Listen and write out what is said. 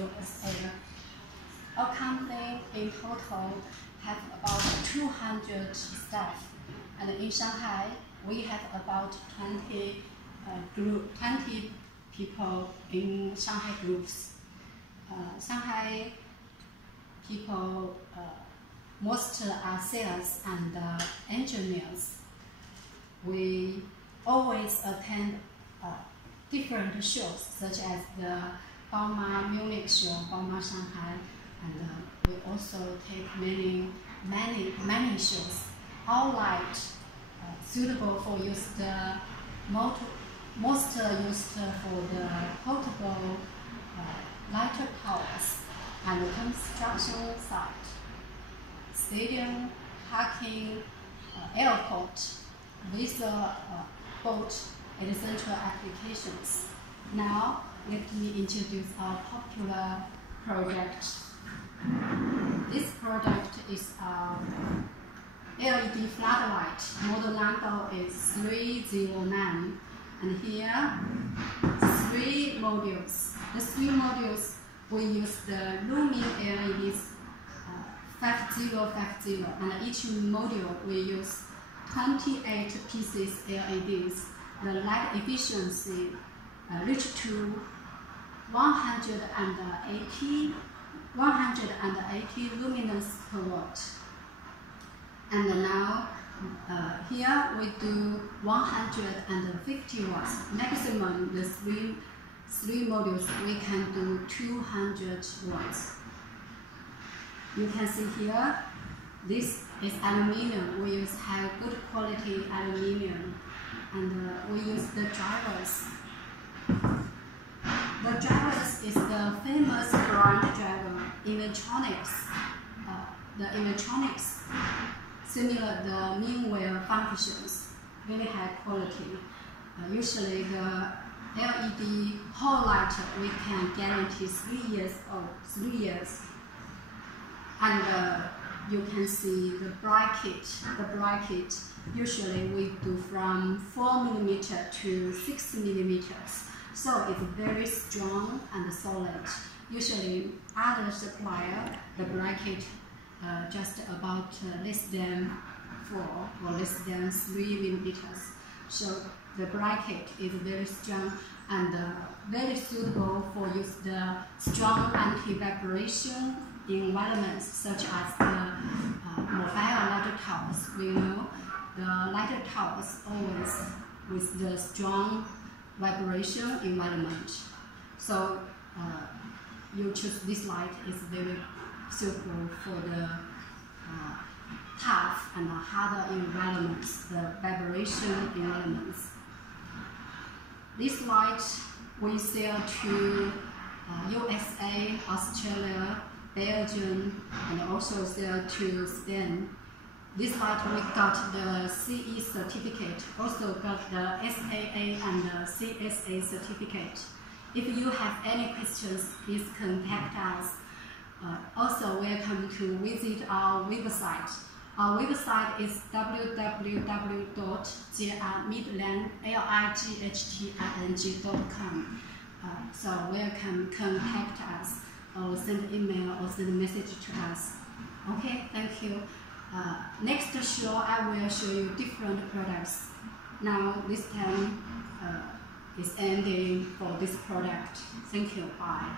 USA. Our company in total have about 200 staff, and in Shanghai we have about 20 people in Shanghai groups. Shanghai people most are sales and engineers. We always attend different shows such as the Bauma Munich show, Bauma Shanghai, and we also take many shows. All light suitable for use most used for the portable lighter towers and construction site, stadium, parking, airport, visa, boat, and central applications. Now, let me introduce our popular project. This project is our LED floodlight. Model number is 309. And here, 3 modules. The 3 modules, we use the luminous LEDs 5050, and each module we use 28 pieces LEDs. The light efficiency reach to 180 luminous per watt. And now here we do 150 watts. Maximum the three modules we can do 200 watts. You can see here, this is aluminium. We use high good quality aluminium, and we use the drivers. The drivers is the famous brand driver, electronics. The electronics similar the meanwhile functions, very high quality. Usually the LED whole light we can guarantee 3 years old, 3 years. And you can see the bracket. The bracket usually we do from 4 millimeter to 6 millimeters. So it's very strong and solid. Usually other supplier, the bracket just about less than 4 or less than 3 millimeters. So the bracket is very strong and very suitable for use the strong anti-vibration environments such as the mobile lighter towers. We know the lighter towers always with the strong vibration environment. So you choose this light is very suitable for the tough and harder environments, the vibration environments. This light we sell to USA, Australia, Belgium, and also sell to Spain. This light we got the CE certificate, also got the SAA and the CSA certificate. If you have any questions, please contact us. Also welcome to visit our website. Our website is www.grmidland.com. So welcome, contact us, or send email or send a message to us. Okay, thank you. Next show I will show you different products. Now this time is ending for this product. Thank you, bye.